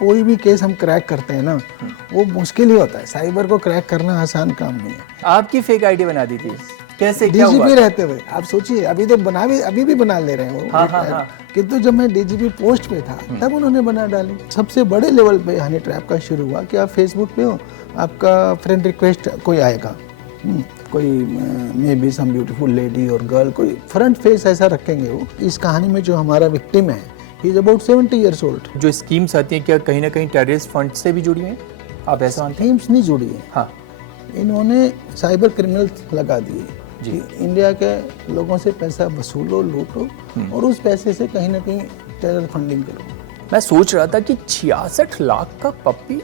कोई भी केस हम क्रैक करते हैं ना, वो मुश्किल ही होता है। साइबर को क्रैक करना आसान काम नहीं है। आपकी फेक आईडी बना दी थी, कैसे, क्या हुआ? डीजीपी रहते हुए आप सोचिए, अभी भी बना ले रहे हैं वो। हाँ। किंतु जब मैं डीजीपी पोस्ट पे था तब उन्होंने बना डाली। सबसे बड़े लेवल पे हनी ट्रैप का शुरू हुआ कि आप फेसबुक पे हो, आपका फ्रेंड रिक्वेस्ट कोई आएगा, कोई may be some beautiful lady और गर्ल, कोई फ्रंट फेस ऐसा रखेंगे वो। इस कहानी में जो हमारा विक्टिम है, he is about 70 years old। जो स्कीम्स आती हैं क्या कहीं ना कहीं टेररिस्ट फंड से भी जुड़ी हैं, आप ऐसा मानते हैं? स्कीम्स नहीं जुड़ी है, हाँ, इन्होंने साइबर क्रिमिनल्स लगा दिए कि इंडिया के लोगों से पैसा वसूलो, लूटो और उस पैसे से कहीं ना कहीं टेरर फंडिंग करो। मैं सोच रहा था कि 66 लाख का पप्पी,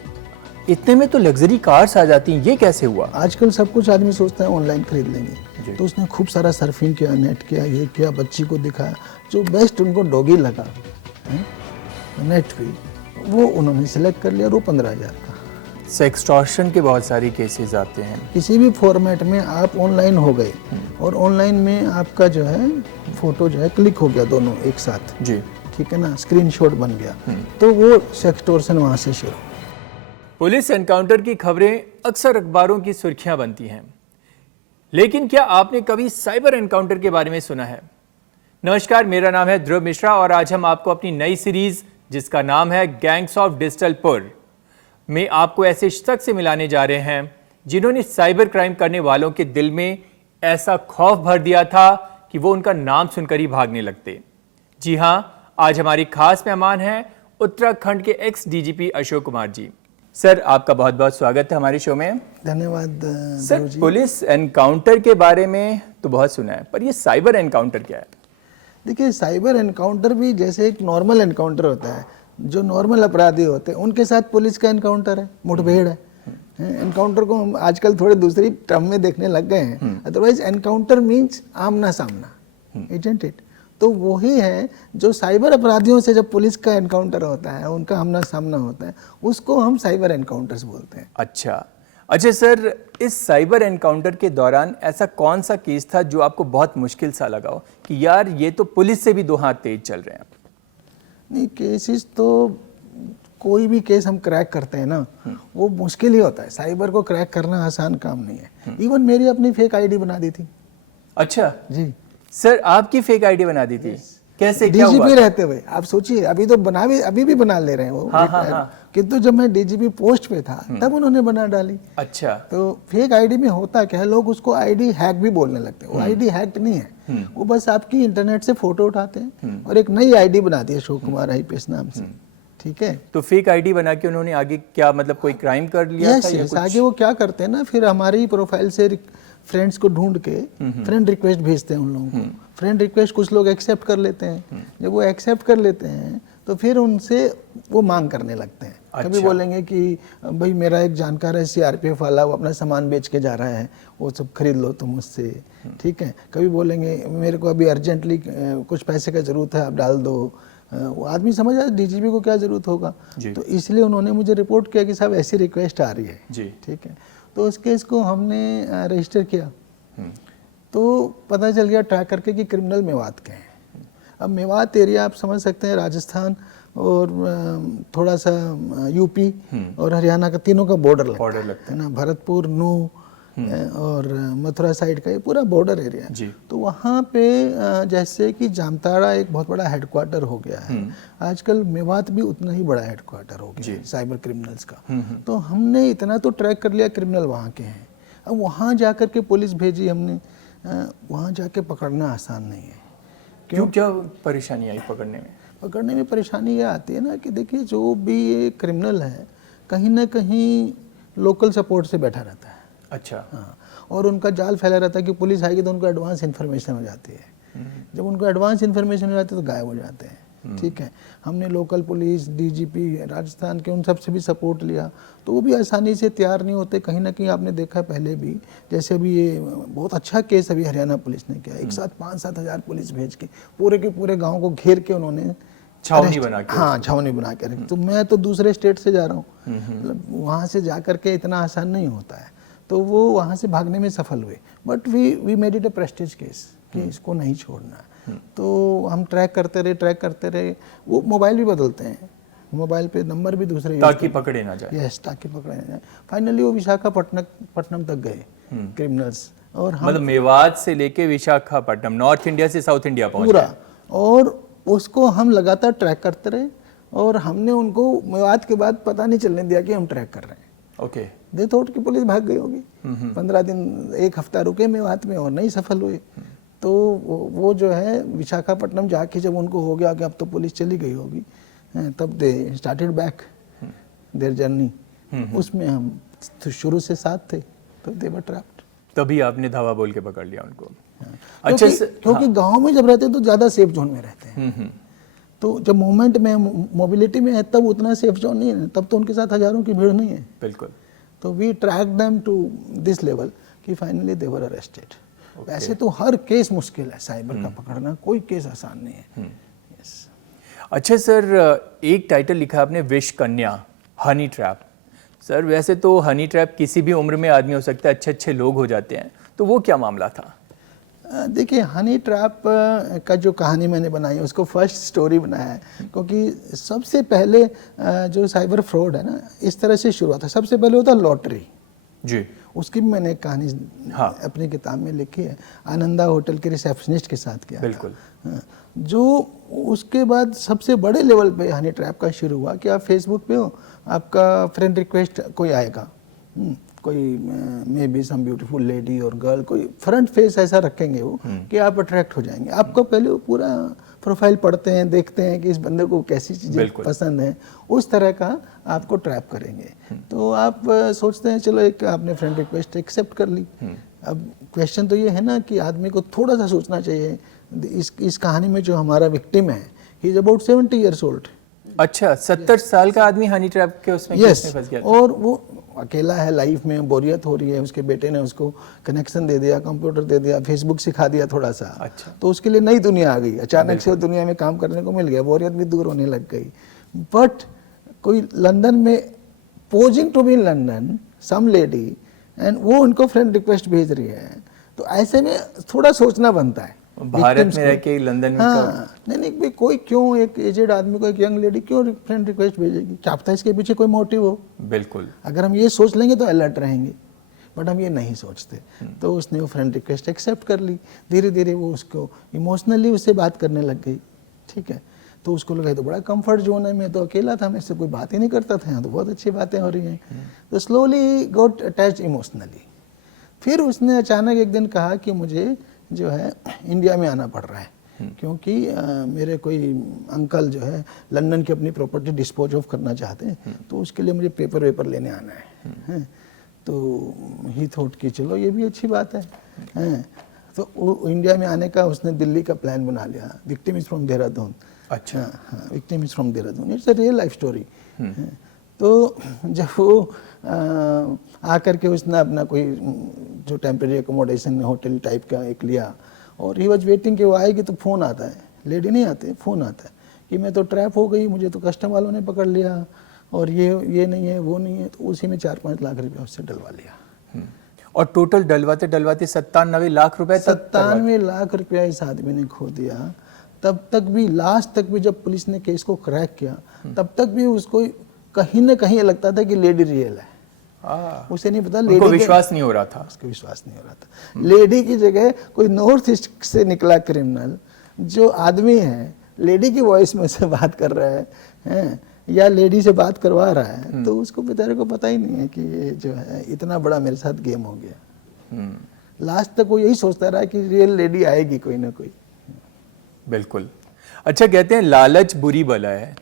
इतने में तो लग्जरी कार्स आ जाती हैं, ये कैसे हुआ? आजकल सब कुछ आदमी सोचता है ऑनलाइन खरीद लेंगे, तो उसने खूब सारा सर्फिंग किया, नेट किया, ये किया, बच्ची को दिखाया, जो बेस्ट उनको डॉगी लगा नेट पे, वो उन्होंने सिलेक्ट कर लिया, वो 15,000 का। सेक्सटॉर्शन के बहुत सारे केसेस आते हैं। किसी भी फॉर्मेट में आप ऑनलाइन हो गए और ऑनलाइन में आपका जो है फोटो जो है क्लिक हो गया दोनों एक साथ, जी, ठीक है ना, स्क्रीनशॉट बन गया, तो वो सेक्सटॉर्शन वहाँ से शुरू। पुलिस एनकाउंटर की खबरें अक्सर अखबारों की सुर्खियां बनती हैं, लेकिन क्या आपने कभी साइबर एनकाउंटर के बारे में सुना है? नमस्कार, मेरा नाम है ध्रुव मिश्रा और आज हम आपको अपनी नई सीरीज जिसका नाम है गैंग्स ऑफ डिजिटल पुर में आपको ऐसे शख्स से मिलाने जा रहे हैं जिन्होंने साइबर क्राइम करने वालों के दिल में ऐसा खौफ भर दिया था कि वो उनका नाम सुनकर ही भागने लगते। जी हां, आज हमारी खास मेहमान हैं उत्तराखंड के x DGP Ashok Kumar ji. Sir, आपका बहुत बहुत स्वागत है हमारे शो में। धन्यवाद सर, पुलिस एनकाउंटर के बारे में तो बहुत सुना है, पर ये साइबर एनकाउंटर क्या है? देखिए, साइबर एनकाउंटर भी जैसे एक नॉर्मल एनकाउंटर होता है, जो नॉर्मल अपराधी होते हैं उनके साथ पुलिस का एनकाउंटर है, मुठभेड़ है। एनकाउंटर को हम आजकल थोड़े दूसरी टर्म में देखने लग गए हैं, अदरवाइज एनकाउंटर मीन्स आमना सामना, इजंट इट? तो वही है जो साइबर अपराधियों से जब पुलिस का एनकाउंटर होता है, उनका आमना सामना होता है, उसको हम साइबर एनकाउंटर्स बोलते हैं। अच्छा सर, इस साइबर एनकाउंटर के दौरान ऐसा कौन सा केस था जो आपको बहुत मुश्किल सा लगा हो कि यार ये तो पुलिस से भी दो हाथ तेज चल रहे हैं? नहीं, केसेस तो कोई भी केस हम क्रैक करते हैं ना, वो मुश्किल ही होता है। साइबर को क्रैक करना आसान काम नहीं है। इवन मेरी अपनी फेक आईडी बना दी थी। अच्छा जी सर, आपकी फेक आईडी बना दी थी, कैसे, क्या हुआ? डीजीपी रहते हुए आप सोचिए, अभी भी बना ले रहे हैं वो। हाँ। किंतु जब मैं डीजीपी पोस्ट पे था तब उन्होंने बना डाली। अच्छा, तो फेक आईडी में होता क्या है, लोग उसको आईडी हैक भी बोलने लगते हैं। वो आईडी हैक्ड नहीं है, वो बस आपकी इंटरनेट से फोटो उठाते हैं और एक नई आईडी बनाती है अशोक कुमार आईपीएस नाम से, ठीक है। तो फेक आईडी बना के उन्होंने आगे क्या, मतलब कोई क्राइम कर लिया था या कुछ? आगे वो क्या करते हैं ना, फिर हमारी प्रोफाइल से फ्रेंड्स को ढूंढ के फ्रेंड रिक्वेस्ट भेजते हैं उन लोगों को। फ्रेंड रिक्वेस्ट कुछ लोग एक्सेप्ट कर लेते हैं, जब वो एक्सेप्ट कर लेते हैं तो फिर उनसे वो मांग करने लगते हैं। अच्छा। कभी बोलेंगे कि भाई मेरा एक जानकार है सीआरपीएफ वाला, वो अपना सामान बेच के जा रहा है, वो सब खरीद लो तुम उससे, ठीक है। कभी बोलेंगे मेरे को अभी अर्जेंटली कुछ पैसे का जरूरत है, आप डाल दो। वो आदमी समझ आया डीजीपी को क्या जरूरत होगा, तो इसलिए उन्होंने मुझे रिपोर्ट किया कि साहब ऐसी रिक्वेस्ट आ रही है, ठीक है। तो उस केस को हमने रजिस्टर किया, तो पता चल गया ट्रैक करके कि क्रिमिनल मेवात के हैं। अब मेवात एरिया आप समझ सकते हैं, राजस्थान और थोड़ा सा यूपी और हरियाणा का, तीनों का बॉर्डर लगता है ना। भरतपुर, नू और मथुरा साइड का ये पूरा बॉर्डर एरिया है। तो वहाँ पे जैसे कि जामताड़ा एक बहुत बड़ा हेडक्वार्टर हो गया है, आजकल मेवात भी उतना ही बड़ा हेडक्वार्टर हो गया है साइबर क्रिमिनल्स का। तो हमने इतना तो ट्रैक कर लिया क्रिमिनल वहाँ के हैं। अब वहाँ जाकर के पुलिस भेजी हमने, वहाँ जाके पकड़ना आसान नहीं है। क्यों, क्या परेशानी आई पकड़ने में? पकड़ने में परेशानी ये आती है ना कि देखिए, जो भी ये क्रिमिनल है कहीं ना कहीं लोकल सपोर्ट से बैठा रहता है। अच्छा। हाँ, और उनका जाल फैला रहता है कि पुलिस आएगी तो उनको एडवांस इन्फॉर्मेशन हो जाती है। जब उनको एडवांस इन्फॉर्मेशन हो जाती है तो गायब हो जाते हैं, ठीक है। हमने लोकल पुलिस, डीजीपी राजस्थान के, उन सब से भी सपोर्ट लिया, तो वो भी आसानी से तैयार नहीं होते। कहीं ना कहीं आपने देखा पहले भी, जैसे अभी ये बहुत अच्छा केस अभी हरियाणा पुलिस ने किया, एक साथ 5-7 हज़ार पुलिस भेज के पूरे के पूरे गाँव को घेर के उन्होंने छावनी बना के, हाँ छावनी बना के रखी। तो मैं तो दूसरे स्टेट से जा रहा हूँ, मतलब वहाँ से जा करके इतना आसान नहीं होता है, तो वो वहाँ से भागने में सफल हुए। But we made it a prestige case कि इसको नहीं छोड़ना है। तो हम ट्रैक करते रहे। वो मोबाइल भी बदलते हैं, मोबाइल पे नंबर भी दूसरे use ताकि पकड़े ना जाए। यस, ताकि पकड़े ना जाए। फाइनली वो विशाखापट्टनम तक गए क्रिमिनल्स, और हम मतलब मेवात से लेके विशाखापट्टनम, नॉर्थ इंडिया से साउथ इंडिया पहुंच पूरा, गए। और उसको हम लगातार ट्रैक करते रहे, और हमने उनको मेवात के बाद पता नहीं चलने दिया कि हम ट्रैक कर रहे हैं। ओके। दे थॉट कि पुलिस भाग गई होगी। 15 दिन, एक हफ्ता रुके मेवात में और नहीं सफल हुए। तो वो जो है विशाखापट्टनम जाके जब उनको हो गया कि अब तो पुलिस चली गई होगी, तब they started back their journey. उसमें हम शुरू से साथ थे, तो दे वर ट्रैप्ड। तभी आपने धावा बोल के पकड़ लिया उनको। अच्छा, क्योंकि गांव में जब रहते हैं तो ज्यादा सेफ जोन में रहते हैं। तो जब मूवमेंट में, मोबिलिटी में है, तब उतना सेफ जोन नहीं है, तब तो उनके साथ हजारों की भीड़ नहीं है। बिल्कुल। तो we track them to this level कि फाइनली दे वर अरेस्टेड। वैसे तो हर केस मुश्किल है, साइबर का पकड़ना कोई केस आसान नहीं है। Yes. अच्छा सर, एक टाइटल लिखा आपने, विश कन्या, हनी ट्रैप। सर वैसे तो हनी ट्रैप किसी भी उम्र में आदमी हो सकता है, अच्छे अच्छे लोग हो जाते हैं, तो वो क्या मामला था? देखिए, हनी ट्रैप का जो कहानी मैंने बनाई है उसको फर्स्ट स्टोरी बनाया है, क्योंकि सबसे पहले जो साइबर फ्रॉड है ना, इस तरह से शुरू होता है। सबसे पहले होता है लॉटरी जी, उसकी भी मैंने एक कहानी अपनी किताब में लिखी है, आनंदा होटल के रिसेप्शनिस्ट के साथ किया। बिल्कुल। जो उसके बाद सबसे बड़े लेवल पे हनी ट्रैप का शुरू हुआ कि आप फेसबुक पे हो, आपका फ्रेंड रिक्वेस्ट कोई आएगा, कोई may be some beautiful lady और गर्ल, कोई फ्रंट फेस ऐसा रखेंगे वो कि आप अट्रैक्ट हो जाएंगे। आपको पहले वो पूरा प्रोफाइल पढ़ते हैं, देखते हैं कि इस बंदे को कैसी चीज़ें पसंद है, उस तरह का आपको ट्रैप करेंगे। तो आप सोचते हैं चलो एक आपने फ्रेंड रिक्वेस्ट एक्सेप्ट कर ली। अब क्वेश्चन तो ये है ना कि आदमी को थोड़ा सा सोचना चाहिए। इस कहानी में जो हमारा विक्टिम है, he is about 70 years old। अच्छा, 70 साल का आदमी हनी ट्रैप के उसमें यस, फंस गया था। और वो अकेला है, लाइफ में बोरियत हो रही है, उसके बेटे ने उसको कनेक्शन दे दिया, कंप्यूटर दे दिया, फेसबुक सिखा दिया थोड़ा सा। अच्छा। तो उसके लिए नई दुनिया आ गई, अचानक से वो दुनिया में काम करने को मिल गया, बोरियत भी दूर होने लग गई। बट कोई लंदन में posing to be in London, some lady, and वो उनको फ्रेंड रिक्वेस्ट भेज रही है, तो ऐसे में थोड़ा सोचना बनता है। भारत में रह के लंदन में नहीं भाई, कोई क्यों एक एजेड आदमी को, एक यंग लेडी क्यों फ्रेंड रिक्वेस्ट भेजेगी? क्या पता इसके पीछे कोई मोटिव हो। बिल्कुल। अगर हम ये सोच लेंगे तो अलर्ट रहेंगे, बट हम ये नहीं सोचते। तो उसने वो फ्रेंड रिक्वेस्ट एक्सेप्ट कर ली। धीरे धीरे वो उसको इमोशनली उससे बात करने लग गई। ठीक है, तो उसको लगा तो बड़ा कंफर्ट जोन है, मैं तो अकेला था, मैं इससे कोई बात ही नहीं करता था, यहाँ तो बहुत अच्छी बातें हो रही हैं। तो स्लोली गॉट अटैच्ड इमोशनली। फिर उसने अचानक एक दिन कहा कि मुझे जो है इंडिया में आना पड़ रहा है, क्योंकि मेरे कोई अंकल जो है लंदन की अपनी प्रॉपर्टी डिस्पोज ऑफ करना चाहते हैं, तो उसके लिए मुझे पेपर वेपर लेने आना है। तो ही थॉट कि चलो ये भी अच्छी बात है। तो वो इंडिया में आने का उसने दिल्ली का प्लान बना लिया। Victim is from Dehradun. अच्छा। हाँ, victim is from Dehradun, it's a real life story. तो जब वो आकर के उसने अपना कोई जो टेम्परेरी एकोमोडेशन होटल टाइप का एक लिया, और ही वॉज वेटिंग कि वो आएगी, तो फ़ोन आता है, लेडी नहीं आते, फ़ोन आता है कि मैं तो ट्रैप हो गई, मुझे तो कस्टम वालों ने पकड़ लिया, और ये नहीं है, वो नहीं है। तो उसी में 4-5 लाख रुपया उससे डलवा लिया। और टोटल डलवाते डलवाते 97 लाख रुपए, 97 लाख रुपया इस आदमी ने खो दिया। तब तक भी, लास्ट तक भी, जब पुलिस ने केस को क्रैक किया, तब तक भी उसको कहीं ना कहीं लगता था कि लेडी रियल है। उसे नहीं पता, लेडी को विश्वास नहीं हो रहा था। उसको विश्वास नहीं हो रहा था। लेडी की जगह कोई नॉर्थ ईस्ट से निकला क्रिमिनल जो आदमी है, लेडी की वॉइस में से बात कर रहा है, या लेडी से बात करवा रहा है, तो उसको बेचारे को पता ही नहीं है कि ये जो है इतना बड़ा मेरे साथ गेम हो गया। लास्ट तक वो यही सोचता रहा कि रियल लेडी आएगी कोई ना कोई। बिल्कुल। अच्छा, कहते हैं लालच बुरी बला है,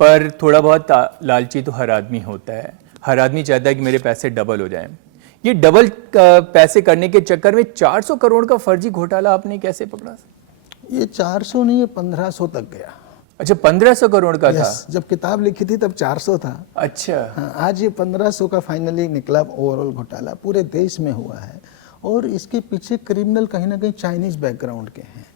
पर थोड़ा बहुत लालची तो हर आदमी होता है। हर आदमी चाहता है कि मेरे पैसे डबल हो जाएं। ये डबल पैसे करने के चक्कर में 400 करोड़ का फर्जी घोटाला आपने कैसे पकड़ा? ये 400 नहीं, ये 1500 तक गया। अच्छा, 1500 करोड़ का था। जब किताब लिखी थी तब 400 था। अच्छा। हाँ, आज ये 1500 का फाइनली निकला। ओवरऑल घोटाला पूरे देश में हुआ है, और इसके पीछे क्रिमिनल कहीं ना कहीं चाइनीज बैकग्राउंड के हैं।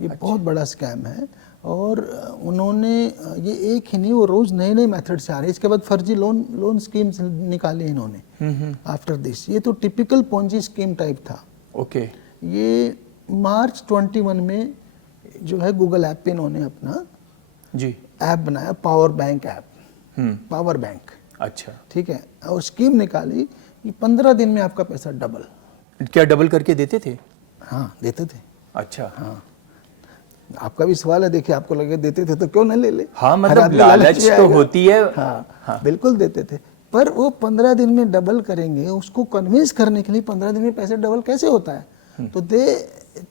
ये बहुत बड़ा स्कैम है, और उन्होंने ये एक ही नहीं, वो रोज नए नए मेथड से आ रहे हैं। इसके बाद फर्जी लोन स्कीम्स निकाली इन्होंने आफ्टर दिस। ये तो टिपिकल पोंजी स्कीम टाइप था। ओके। ये मार्च 21 में जो है गूगल ऐप पे इन्होंने अपना जी ऐप बनाया, power bank app. Power bank, अच्छा, ठीक है, और स्कीम निकाली कि 15 दिन में आपका पैसा डबल। क्या डबल करके देते थे? हाँ देते थे। अच्छा, हाँ आपका भी सवाल है, देखिए आपको लगे देते थे तो क्यों न ले ले। हाँ, हर मतलब आदमी लालच में तो आएगा। होती है। हाँ, बिल्कुल देते थे, पर वो 15 दिन में डबल करेंगे, उसको कन्विंस करने के लिए 15 दिन में पैसे डबल कैसे होता है, तो दे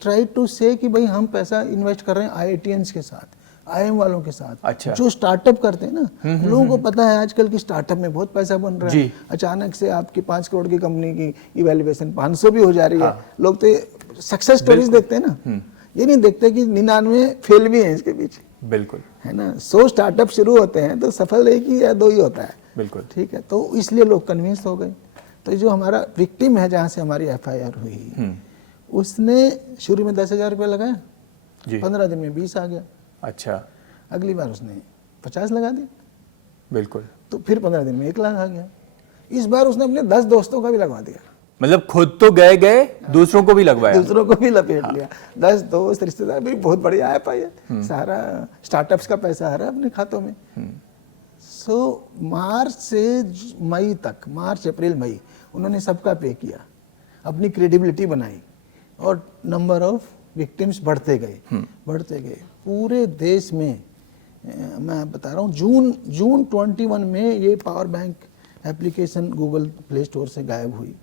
ट्राई टू से कि भाई हम पैसा इन्वेस्ट कर रहे हैं आईआईटीएंस के साथ, आईएम वालों के साथ, अच्छा। जो स्टार्टअप करते हैं ना, लोगों को पता है आजकल की स्टार्टअप में बहुत पैसा बन रहा है। अचानक से आपकी 5 करोड़ की कंपनी की इवैल्यूएशन 500 भी हो जा रही है। लोग तो सक्सेस स्टोरीज देखते हैं ना, ये नहीं देखते कि 99 फेल भी है इसके पीछे, बिल्कुल, है ना। 100 स्टार्टअप शुरू होते हैं तो सफल एक ही या 2 ही होता है, बिल्कुल, ठीक है। तो इसलिए लोग कन्विंस हो गए। तो जो हमारा विक्टिम है जहाँ से हमारी एफआईआर हुई, उसने शुरू में 10,000 रुपये लगाया, 15 दिन में 20 आ गया। अच्छा, अगली बार उसने 50 लगा दिया, बिल्कुल, तो फिर 15 दिन में 1 लाख आ गया। इस बार उसने अपने 10 दोस्तों का भी लगवा दिया, मतलब खुद तो गए दूसरों को भी लगवाया, दूसरों को भी लपेट लिया। 10 दोस्त रिश्तेदार भी, बहुत बढ़िया है पाई, सारा स्टार्टअप्स का पैसा आ रहा है अपने खातों में। सो मार्च से मई तक, मार्च अप्रैल मई, उन्होंने सबका पे किया, अपनी क्रेडिबिलिटी बनाई, और नंबर ऑफ विक्टिम्स बढ़ते गए। पूरे देश में मैं बता रहा हूँ, जून 21 में ये power bank application Google play store से गायब हुई,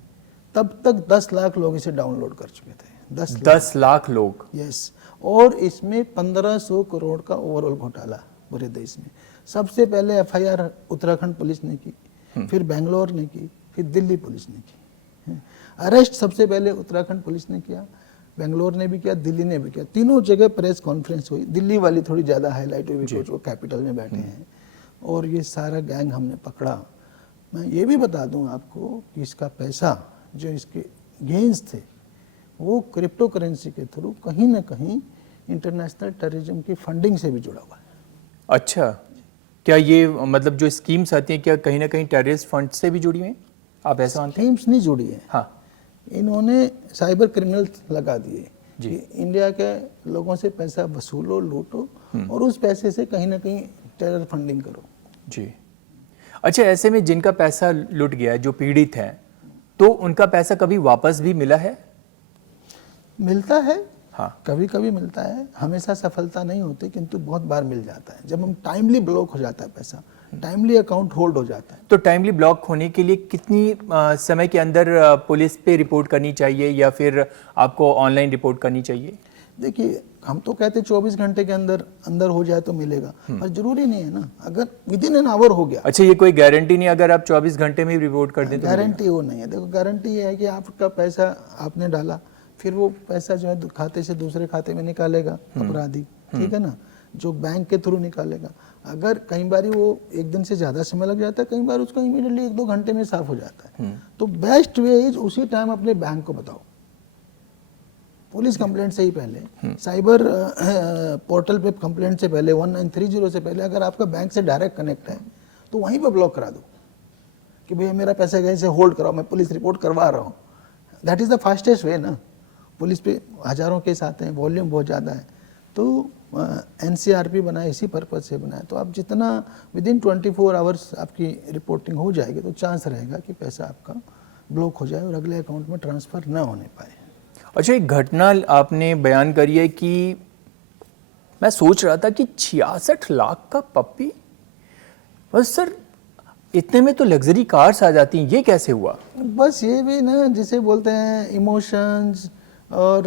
तब तक 10 लाख लोग इसे डाउनलोड कर चुके थे। 10 लाख लोग, यस। और इसमें 1500 करोड़ का ओवरऑल घोटाला पूरे देश में। सबसे पहले एफआईआर उत्तराखंड पुलिस ने की, फिर बेंगलोर ने की, फिर दिल्ली पुलिस ने की। अरेस्ट सबसे पहले उत्तराखंड पुलिस ने किया, बेंगलोर ने भी किया, दिल्ली ने भी किया। तीनों जगह प्रेस कॉन्फ्रेंस हुई, दिल्ली वाली थोड़ी ज़्यादा हाईलाइट हुई बिकॉज वो कैपिटल में बैठे हैं। और ये सारा गैंग हमने पकड़ा। मैं ये भी बता दूं आपको कि इसका पैसा, जो इसके गेन्स थे, वो क्रिप्टो करेंसी के थ्रू कहीं ना कहीं इंटरनेशनल टेररिज्म की फंडिंग से भी जुड़ा हुआ है। अच्छा, क्या ये मतलब जो स्कीम्स आती हैं, क्या कहीं ना कहीं टेररिस्ट फंड से भी जुड़ी हुई हैं? आप ऐसा मानते हैं? स्कीम्स नहीं जुड़ी है, हाँ, इन्होंने साइबर क्रिमिनल्स लगा दिए कि इंडिया के लोगों से पैसा वसूलो, लूटो, और उस पैसे से कहीं ना कहीं टेरर फंडिंग करो। जी। अच्छा, ऐसे में जिनका पैसा लुट गया है, जो पीड़ित हैं, तो उनका पैसा कभी वापस भी मिला है? मिलता है, हाँ, कभी कभी मिलता है, हमेशा सफलता नहीं होती, किंतु बहुत बार मिल जाता है। जब हम टाइमली ब्लॉक हो जाता है पैसा, टाइमली अकाउंट होल्ड हो जाता है। तो टाइमली ब्लॉक होने के लिए कितनी समय के अंदर पुलिस पे रिपोर्ट करनी चाहिए, या फिर आपको ऑनलाइन रिपोर्ट करनी चाहिए? देखिए, हम तो कहते 24 घंटे के अंदर हो जाए तो मिलेगा, पर जरूरी नहीं है ना। अगर विद इन एन आवर हो गया। अच्छा, ये कोई गारंटी नहीं अगर आप 24 घंटे में रिपोर्ट कर दें तो? गारंटी वो नहीं है। देखो, गारंटी ये है कि आपका पैसा आपने डाला, फिर वो पैसा जो है खाते से दूसरे खाते में निकालेगा अपराधी, ठीक है ना, जो बैंक के थ्रू निकालेगा। अगर कई बार वो एक दिन से ज़्यादा समय लग जाता है, कई बार उसका इमीडिएटली 1-2 घंटे में साफ हो जाता है। तो बेस्ट वे इज उसी टाइम अपने बैंक को बताओ, पुलिस कंप्लेंट से ही पहले, साइबर पोर्टल पे कंप्लेंट से पहले, 1930 से पहले, अगर आपका बैंक से डायरेक्ट कनेक्ट है तो वहीं पे ब्लॉक करा दो कि भैया मेरा पैसा कहीं से होल्ड कराओ, मैं पुलिस रिपोर्ट करवा रहा हूँ। That is the fastest way ना। पुलिस पे हज़ारों केस आते हैं, वॉल्यूम बहुत ज़्यादा है, तो एनसीआरपी बनाए इसी पर्पज़ से बनाए। तो आप जितना विद इन 24 आवर्स आपकी रिपोर्टिंग हो जाएगी, तो चांस रहेगा कि पैसा आपका ब्लॉक हो जाए और अगले अकाउंट में ट्रांसफ़र ना होने पाए। अच्छा, एक घटना आपने बयान करी है कि मैं सोच रहा था कि 66 लाख का पप्पी, बस सर इतने में तो लग्जरी कार्स आ जाती हैं, ये कैसे हुआ? बस ये भी ना, जिसे बोलते हैं इमोशंस, और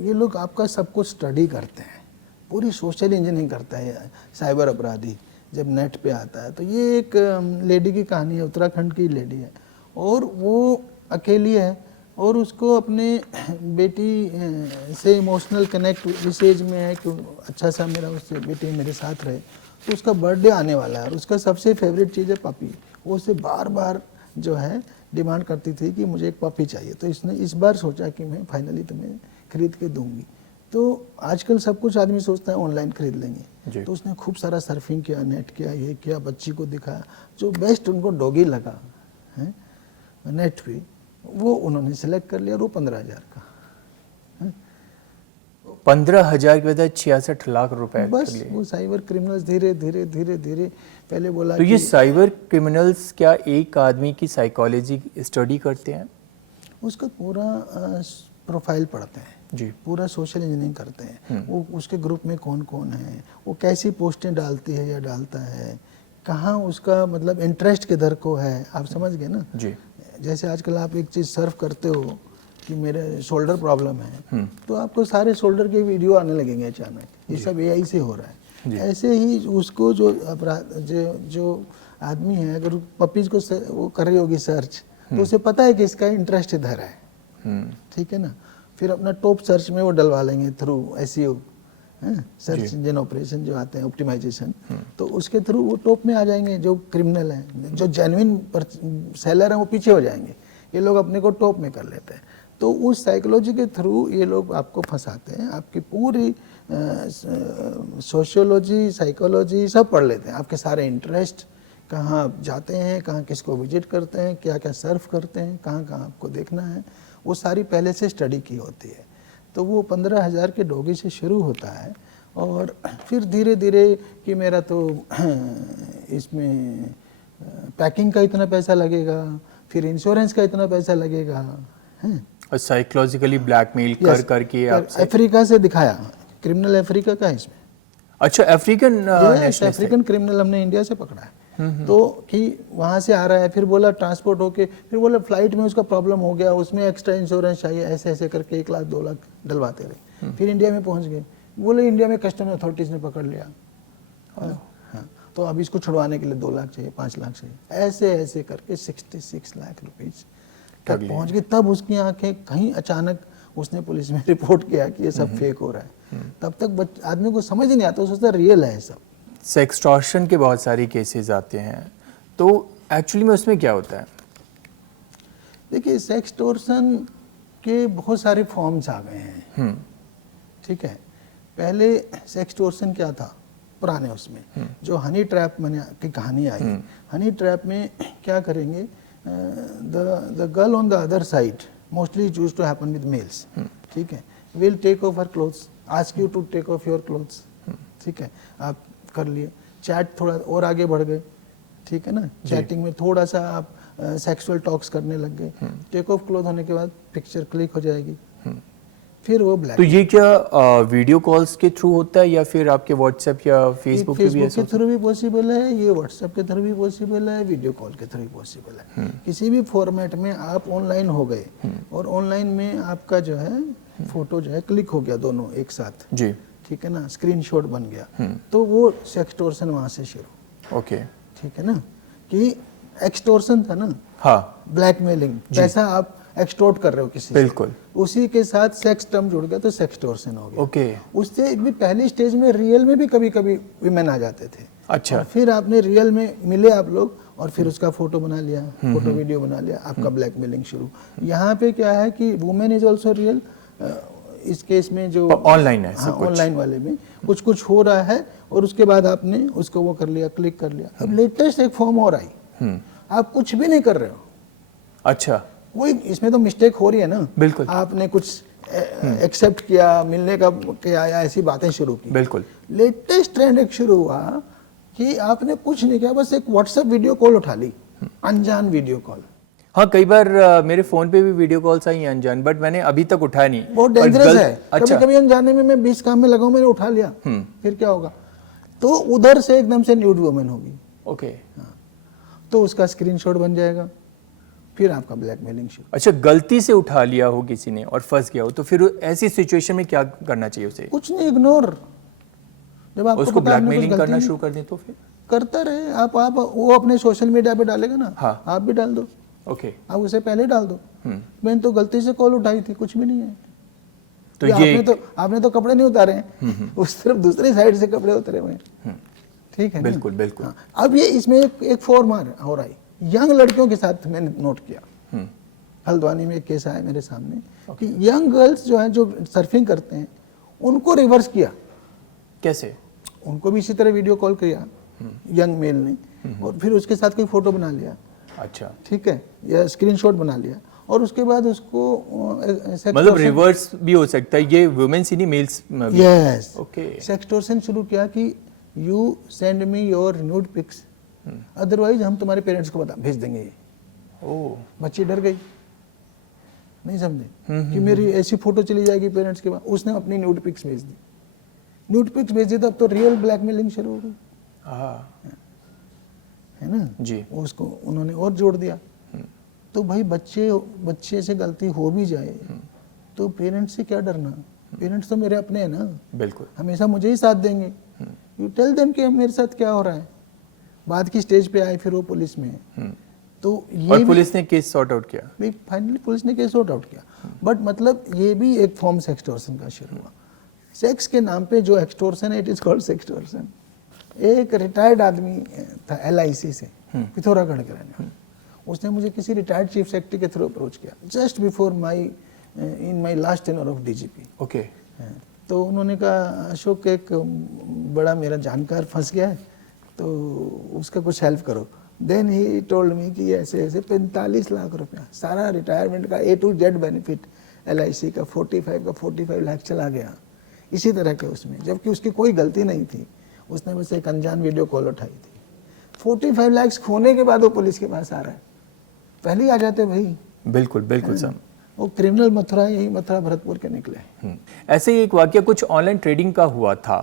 ये लोग आपका सब कुछ स्टडी करते हैं, पूरी सोशल इंजीनियरिंग करता है साइबर अपराधी जब नेट पे आता है। तो ये एक लेडी की कहानी है, उत्तराखंड की लेडी है, और वो अकेली है, और उसको अपने बेटी से इमोशनल कनेक्ट इस एज में है कि अच्छा सा मेरा उससे बेटी मेरे साथ रहे। तो उसका बर्थडे आने वाला है और उसका सबसे फेवरेट चीज़ है पपी। वो उसे बार बार जो है डिमांड करती थी कि मुझे एक पपी चाहिए। तो इसने इस बार सोचा कि मैं फाइनली तुम्हें खरीद के दूंगी। तो आजकल सब कुछ आदमी सोचता है ऑनलाइन खरीद लेंगे, तो उसने खूब सारा सर्फिंग किया, नेट किया, ये किया, बच्ची को दिखाया, जो बेस्ट उनको डॉगी लगा है नेट पे, वो उन्होंने सेलेक्ट कर लिया, और वो 15,000 का है। 15,000 के बजाय 66 लाख रुपए बस कर लिए। वो साइबर क्रिमिनल्स धीरे धीरे धीरे धीरे पहले बोला तो कि ये साइबर क्रिमिनल्स क्या एक आदमी की साइकोलॉजी स्टडी करते हैं? उसका पूरा प्रोफाइल पढ़ते हैं जी। पूरा सोशल इंजीनियरिंग करते हैं। वो उसके ग्रुप में कौन कौन है, वो कैसी पोस्टें डालती है या डालता है, कहाँ उसका मतलब इंटरेस्ट किधर को है, आप समझ गए ना। जी। जैसे आजकल आप एक चीज़ सर्व करते हो कि मेरे शोल्डर प्रॉब्लम है, तो आपको सारे शोल्डर के वीडियो आने लगेंगे अचानक। ये सब एआई से हो रहा है। ऐसे ही उसको जो अपराध जो आदमी है, अगर पपीज को वो कर रही होगी सर्च, तो उसे पता है कि इसका इंटरेस्ट इधर है, ठीक है ना। फिर अपना टॉप सर्च में वो डलवा लेंगे through SEO, search engine operation जो आते हैं, ऑप्टिमाइजेशन, तो उसके थ्रू वो टॉप में आ जाएंगे। जो क्रिमिनल हैं, जो जेन्युइन सेलर हैं, वो पीछे हो जाएंगे। ये लोग अपने को टॉप में कर लेते हैं। तो उस साइकोलॉजी के थ्रू ये लोग आपको फंसाते हैं, आपकी पूरी सोशियोलॉजी, साइकोलॉजी सब पढ़ लेते हैं, आपके सारे इंटरेस्ट, कहाँ आप जाते हैं, कहाँ किसको विजिट करते हैं, क्या क्या सर्व करते हैं, कहाँ कहाँ आपको देखना है, वो सारी पहले से स्टडी की होती है। तो वो 15,000 के डॉगी से शुरू होता है और फिर धीरे धीरे कि मेरा तो इसमें पैकिंग का इतना पैसा लगेगा, फिर इंश्योरेंस का इतना पैसा लगेगा, हैं। और साइकोलॉजिकली ब्लैकमेल कर करके आपसे। अफ्रीका से दिखाया, क्रिमिनल अफ्रीका का है इसमें। अच्छा, अफ्रीकन नेशनल अफ्रीकन क्रिमिनल हमने इंडिया से पकड़ा है। तो कि वहाँ से आ रहा है, फिर बोला ट्रांसपोर्ट होके, फिर बोला फ्लाइट में उसका प्रॉब्लम हो गया, उसमें एक्स्ट्रा इंश्योरेंस चाहिए, ऐसे ऐसे करके 1 लाख 2 लाख डलवाते रहे। फिर इंडिया में पहुँच गए, बोले इंडिया में कस्टम अथॉरिटीज़ ने पकड़ लिया, हाँ, तो अब इसको छुड़वाने के लिए 2 लाख चाहिए, 5 लाख चाहिए, ऐसे ऐसे करके 66 लाख रुपीज़ तक पहुँच गई। तब उसकी आंखें कहीं अचानक उसने पुलिस में रिपोर्ट किया कि ये सब फेक हो रहा है। तब तक आदमी को समझ ही नहीं आता, सोचता रियल है सब। सेक्सटॉर्शन के बहुत सारे केसेस आते हैं, तो एक्चुअली में उसमें क्या होता है? देखिए, सेक्सटॉर्शन के बहुत सारे फॉर्म्स आ गए हैं, ठीक है। पहले सेक्सटॉर्शन क्या था पुराने उसमें, जो हनी ट्रैप की कहानी आई, हनी ट्रैप में क्या करेंगे, the girl on the other side, mostly it used to happen with males, ठीक है, will take off her clothes, ask you to take off your clothes, ठीक है, आप कर लिए। चैट थोड़ा और आगे बढ़ गए, ठीक है ना, चैटिंग में थोड़ा सा आप सेक्सुअल टॉक्स करने लग गए। टेक ऑफ क्लोथ होने के बाद पिक्चर क्लिक हो जाएगी, फिर वो ब्लैक। तो ये क्या वीडियो कॉल्स के थ्रू होता है या फिर आपके व्हाट्सएप या फेसबुक पे भी ऐसा? के थ्रू भी पॉसिबल है, ये व्हाट्सएप के थ्रू भी पॉसिबल है, वीडियो कॉल के थ्रू भी पॉसिबल है। किसी भी फॉर्मेट में आप ऑनलाइन हो गए और ऑनलाइन में आपका जो है फोटो जो है क्लिक हो गया दोनों एक साथ, जी, ठीक है ना, स्क्रीनशॉट बन गया, तो वो सेक्सटॉर्शन वहां से शुरू। ओके, ठीक है ना, कि एक्सटॉर्शन था ना, हाँ, ब्लैकमेलिंग, पैसा आप एक्सटोर्ट कर रहे हो किसी से, बिल्कुल, उसी के साथ सेक्स टर्म जुड़ गया तो सेक्सटॉर्शन हो गया। ओके। उससे भी पहली स्टेज में रियल में भी कभी कभी विमेन आ जाते थे। अच्छा। और फिर आपने रियल में मिले आप लोग और फिर उसका फोटो बना लिया, फोटो वीडियो बना लिया, आपका ब्लैकमेलिंग शुरू। यहाँ पे क्या है कि वुमेन इज ऑल्सो रियल। इस केस में जो ऑनलाइन है, हाँ, ऑनलाइन वाले में कुछ कुछ हो रहा है और उसके बाद आपने उसको वो कर लिया, क्लिक कर लिया। अब लेटेस्ट एक फॉर्म और आई, आप कुछ भी नहीं कर रहे हो। अच्छा, कोई इसमें तो मिस्टेक हो रही है ना, बिल्कुल, आपने कुछ एक्सेप्ट किया, मिलने का किया या ऐसी बातें शुरू की। बिल्कुल, लेटेस्ट ट्रेंड एक शुरू हुआ कि आपने कुछ नहीं किया, बस एक व्हाट्सएप वीडियो कॉल उठा ली, अनजान वीडियो कॉल। हाँ, कई बार मेरे फोन पे भी वीडियो कॉल्स आई हैं अनजान, बट मैंने अभी तक उठाया नहीं। बहुत डेंजरस है। अच्छा, कभी कभी अनजाने में मैं 20 काम में लगा हूं, मैंने उठा लिया, फिर क्या होगा, तो उधर से एकदम से न्यूड वुमेन होगी, ओके, हाँ, तो उसका स्क्रीनशॉट बन जाएगा, फिर आपका ब्लैकमेलिंग शुरू। अच्छा, गलती से उठा लिया हो किसी ने और फंस गया हो, तो फिर ऐसी सिचुएशन में क्या करना चाहिए उसे? कुछ नहीं, इग्नोर। जब आपको उसको पता है आपने कुछ ब्लैकमेलिंग गलती करना नहीं- शुरू कर दें तो फिर करता रहे आप वो अपने सोशल मीडिया पे डालेगा ना, हाँ। आप भी डाल दो, ओके, आप उसे पहले डाल दो, मैंने तो गलती से कॉल उठाई थी, कुछ भी नहीं है। तो ये ये आपने तो कपड़े नहीं उतारे हैं, उस तरफ दूसरी साइड से कपड़े उतरे हुए हैं, ठीक है ना? बिल्कुल, बिल्कुल। हाँ, अब ये इसमें एक फॉर्म हो रहा है, यंग लड़कियों के साथ मैंने नोट किया। हल्द्वानी में एक केस आया मेरे सामने कि यंग गर्ल्स जो हैं, जो सर्फिंग करते हैं, उनको रिवर्स किया। कैसे? उनको भी इसी तरह वीडियो कॉल किया यंग मेल ने, और फिर उसके साथ कोई फोटो बना लिया, अच्छा, ठीक है, या स्क्रीनशॉट बना लिया, और उसके बाद उसको मतलब रिवर्स भी हो सकता है, ये वुमेन्स ही नहीं, मेल्स में भी। Yes okay. सेक्सटोर्शन शुरू किया कि you send me your nude pics, otherwise हम तुम्हारे पेरेंट्स को भेज देंगे। ये ओह, बच्ची डर गई, नहीं समझे कि मेरी ऐसी फोटो चली जाएगी पेरेंट्स के पास। उसने अपनी न्यूड पिक्स भेज दी, न्यूड पिक्स भेज दी, तब तो रियल ब्लैकमेलिंग शुरू हो गई, है ना जी। उसको उन्होंने और जोड़ दिया। तो भाई बच्चे से गलती हो भी जाए तो पेरेंट्स से क्या डरना, पेरेंट्स तो मेरे अपने हैं ना, बिल्कुल। हमेशा मुझे ही साथ देंगे। यू टेल देम कि मेरे साथ क्या हो रहा है। बाद की स्टेज पे आए फिर वो पुलिस में, तो ये और पुलिस ने केस सॉर्ट आउट किया। भी फाइनली पुलिस ने केस सॉर्ट आउट किया। बट मतलब ये भी एक फॉर्म से एक्सटॉर्शन का शुरू हुआ। सेक्स के नाम पे जो एक्सटॉर्शन है, इट इज कॉल्ड सेक्सटॉर्शन। एक रिटायर्ड आदमी था LIC से, पिथौरागढ़ के रहने वाला, उसने मुझे किसी रिटायर्ड चीफ सेक्रेटरी के थ्रू अप्रोच किया just before in my last tenure of DGP। Okay. तो उन्होंने कहा अशोक, एक बड़ा मेरा जानकार फंस गया है, तो उसका कुछ हेल्प करो। देन ही टोल्ड मी कि ऐसे ऐसे 45 लाख रुपया, सारा रिटायरमेंट का A to Z benefit LIC का 45 लाख चला गया इसी तरह के उसमें, जबकि उसकी कोई गलती नहीं थी। उसने बस एक अनजान वीडियो कॉल उठाई थी। 45 लाख खोने के बाद वो पुलिस के पास आ रहा है, पहले ही आ जाते भाई। बिल्कुल बिल्कुल सर। वो क्रिमिनल मथुरा, यही मथुरा भरतपुर के निकले। ऐसे ही एक वाकया कुछ ऑनलाइन ट्रेडिंग का हुआ था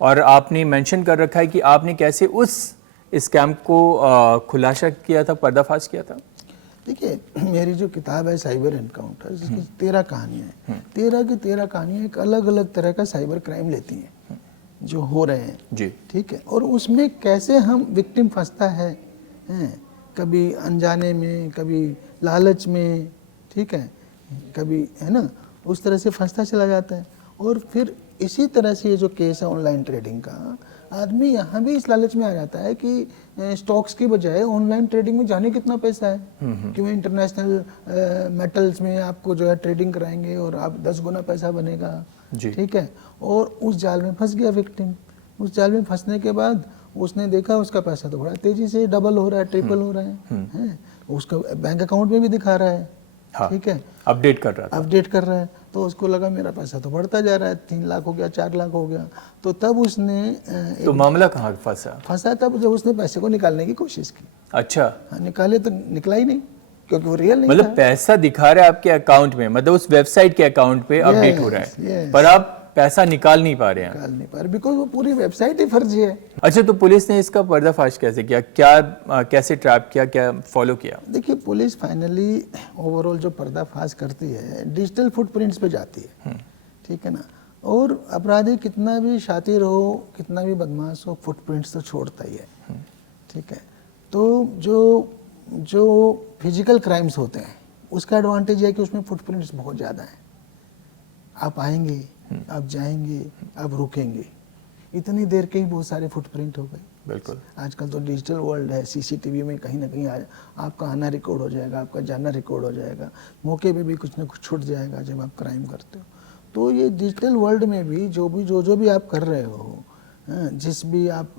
और आपने मेंशन कर रखा है कि आपने कैसे उस स्कैम को खुलासा किया था, पर्दाफाश किया था। देखिए, मेरी जो किताब है साइबर एनकाउंटर, जिसकी 13 कहानियाँ हैं, 13 की 13 कहानियाँ एक अलग अलग तरह का साइबर क्राइम लेती हैं जो हो रहे हैं जी। ठीक है, और उसमें कैसे हम विक्टिम फंसता है, कभी अनजाने में, कभी लालच में, ठीक है, कभी, है ना, उस तरह से फंसता चला जाता है। और फिर इसी तरह से ये जो केस है ऑनलाइन ट्रेडिंग का, आदमी यहाँ भी इस लालच में आ जाता है कि स्टॉक्स की बजाय ऑनलाइन ट्रेडिंग में जाने कितना पैसा है, क्यों इंटरनेशनल मेटल्स में आपको जो है ट्रेडिंग कराएंगे और आप 10 गुना पैसा बनेगा, ठीक है। और उस जाल में फंस गया विक्टिम। उस जाल में फंसने के बाद उसने देखा उसका पैसा तो बड़ा तेजी से डबल हो रहा है, ट्रिपल हो रहा है, उसका बैंक अकाउंट में भी दिखा रहा है, हाँ, ठीक है, अपडेट कर रहा था, अपडेट कर रहा है। तो उसको लगा मेरा पैसा तो बढ़ता जा रहा है, 3 लाख हो गया, 4 लाख हो गया। तो तब उसने तो मामला कहाँ फंसा तब जब उसने पैसे को निकालने की कोशिश की। अच्छा, हाँ, निकाले तो निकला ही नहीं, क्योंकि वो रियल नहीं मतलब था। पैसा दिखा रहा है आपके अकाउंट में, मतलब उस वेबसाइट के अकाउंट पे अपडेट हो रहा है, पर आप पैसा निकाल नहीं पा रहे हैं। निकाल नहीं पा रहे, बिकॉज वो पूरी वेबसाइट ही फर्जी है। अच्छा, तो पुलिस ने इसका पर्दाफाश कैसे किया, क्या कैसे ट्रैप किया, क्या फॉलो किया? देखिए, पुलिस फाइनली ओवरऑल जो पर्दाफाश करती है डिजिटल फुटप्रिंट्स पे जाती है, ठीक है ना। और अपराधी कितना भी शातिर हो, कितना भी बदमाश हो, फुटप्रिंट्स तो छोड़ता ही है, ठीक है। तो जो फिजिकल क्राइम्स होते हैं उसका एडवांटेज है कि उसमें फुटप्रिंट्स बहुत ज़्यादा हैं। आप आएंगे, आप जाएंगे, आप रुकेंगे, इतनी देर के ही बहुत सारे फुटप्रिंट हो गए। बिल्कुल, आजकल तो डिजिटल वर्ल्ड है, CCTV में कहीं ना कहीं आपका आना रिकॉर्ड हो जाएगा, आपका जाना रिकॉर्ड हो जाएगा, मौके पे भी कुछ ना कुछ छूट जाएगा जब आप क्राइम करते हो। तो ये डिजिटल वर्ल्ड में भी जो भी आप कर रहे हो, जिस भी आप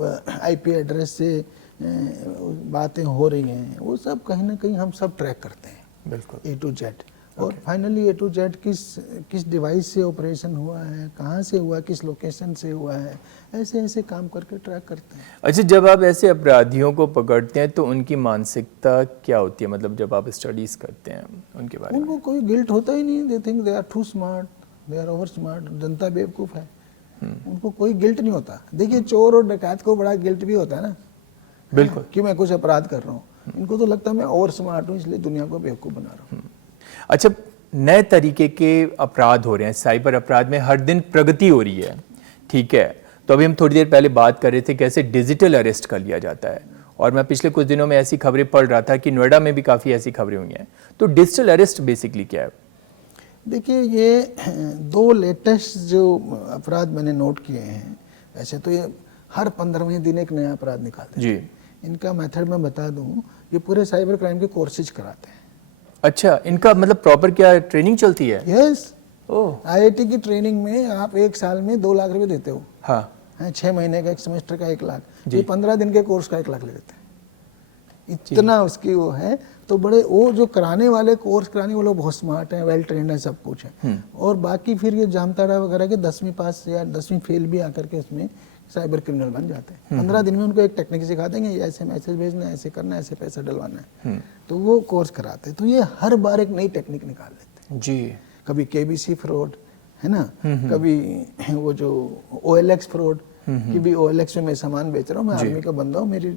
IP एड्रेस से बातें हो रही हैं, वो सब कहीं ना कहीं हम सब ट्रैक करते हैं, बिल्कुल, A to Z। और फाइनली A to Z किस डिवाइस से ऑपरेशन हुआ है, कहाँ से हुआ, किस लोकेशन से हुआ है, ऐसे ऐसे काम करके ट्रैक करते हैं। अच्छा, जब आप ऐसे अपराधियों को पकड़ते हैं तो उनकी मानसिकता क्या होती है, मतलब जब आप स्टडीज करते हैं उनके बारे में? उनको कोई गिल्ट होता ही नहीं, they think they are too smart, they are over smart, जनता बेवकूफ़ है, उनको कोई गिल्ट नहीं होता। देखिए, चोर और डकैत को बड़ा गिल्ट भी होता है ना, बिल्कुल, कि मैं कुछ अपराध कर रहा हूँ। इनको तो लगता है मैं ओवर स्मार्ट हूँ, इसलिए दुनिया को बेवकूफ़ बना रहा हूँ। अच्छा, नए तरीके के अपराध हो रहे हैं, साइबर अपराध में हर दिन प्रगति हो रही है, ठीक है। तो अभी हम थोड़ी देर पहले बात कर रहे थे कैसे डिजिटल अरेस्ट कर लिया जाता है, और मैं पिछले कुछ दिनों में ऐसी खबरें पढ़ रहा था कि नोएडा में भी काफ़ी ऐसी खबरें हुई हैं। तो डिजिटल अरेस्ट बेसिकली क्या है? देखिए, ये 2 लेटेस्ट जो अपराध मैंने नोट किए हैं, वैसे तो ये हर 15वें दिन एक नया अपराध निकालते हैं जी। इनका मेथड मैं बता दूं, ये पूरे साइबर क्राइम के कोर्सेज कराते हैं। अच्छा, इनका मतलब प्रॉपर क्या ट्रेनिंग चलती है? यस, ओह, IIT की ट्रेनिंग में आप 1 साल में 2 लाख रुपए देते हो, हाँ, 6 महीने का, 1 सेमेस्टर का 1 लाख, ये 15 दिन के कोर्स का 1 लाख ले लेते हैं। इतना उसकी वो है। तो बड़े वो जो कराने वाले, कोर्स कराने वाले बहुत स्मार्ट हैं, वेल ट्रेंड है, सब कुछ है। और बाकी फिर ये जामताड़ा वगैरह के 10वीं पास या 10वीं फेल भी आकर के इसमें साइबर क्रिमिनल बन जाते हैं। 15 दिन में उनको एक टेक्निक सिखा देंगे, ये ऐसे मैसेज भेजना है, ऐसे करना है, ऐसे पैसा डलवाना है, तो वो कोर्स कराते हैं। तो ये हर बार एक नई टेक्निक निकाल लेते हैं जी। कभी केबीसी फ्रॉड है ना, कभी वो जो OLX फ्रॉड कि भी OLX में मैं सामान बेच रहा हूँ, मैं आर्मी का बंदा हूँ, मेरी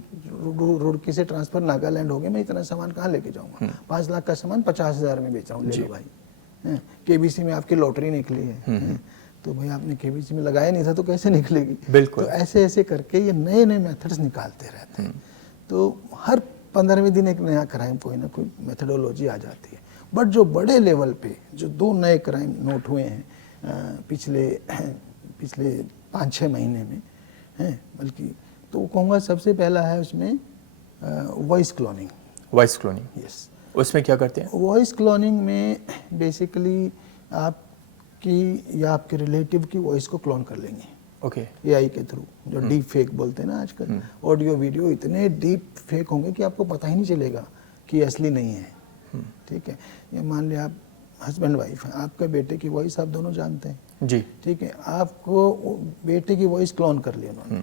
रुड़की से ट्रांसफर नागालैंड हो गया, मैं इतना सामान कहाँ लेके जाऊँगा, 5 लाख का सामान 50,000 में बेच रहा हूँ, ले लो भाई। केबीसी में आपकी लॉटरी निकली है, तो भाई आपने केबीसी में लगाया नहीं था तो कैसे निकलेगी। बिल्कुल। तो ऐसे ऐसे करके ये नए नए मेथड्स निकालते रहते हैं। तो हर 15वें दिन एक नया क्राइम, कोई ना कोई मेथडोलॉजी आ जाती है। बट जो बड़े लेवल पे जो 2 नए क्राइम नोट हुए हैं पिछले 5-6 महीने में हैं, बल्कि तो कहूँगा सबसे पहला है उसमें voice cloning. Voice cloning, yes. उसमें क्या करते हैं? वॉइस क्लोनिंग में बेसिकली आपकी या आपके रिलेटिव की वॉइस को क्लोन कर लेंगे, ओके। AI के थ्रू, जो डीप फेक बोलते हैं ना आजकल। ऑडियो वीडियो इतने डीप फेक होंगे कि आपको पता ही नहीं चलेगा कि असली नहीं है। ठीक है, ये मान लिया आप हस्बैंड वाइफ हैं, आपके बेटे की वॉइस आप दोनों जानते हैं जी। ठीक है, आपको बेटे की वॉइस क्लोन कर ली उन्होंने,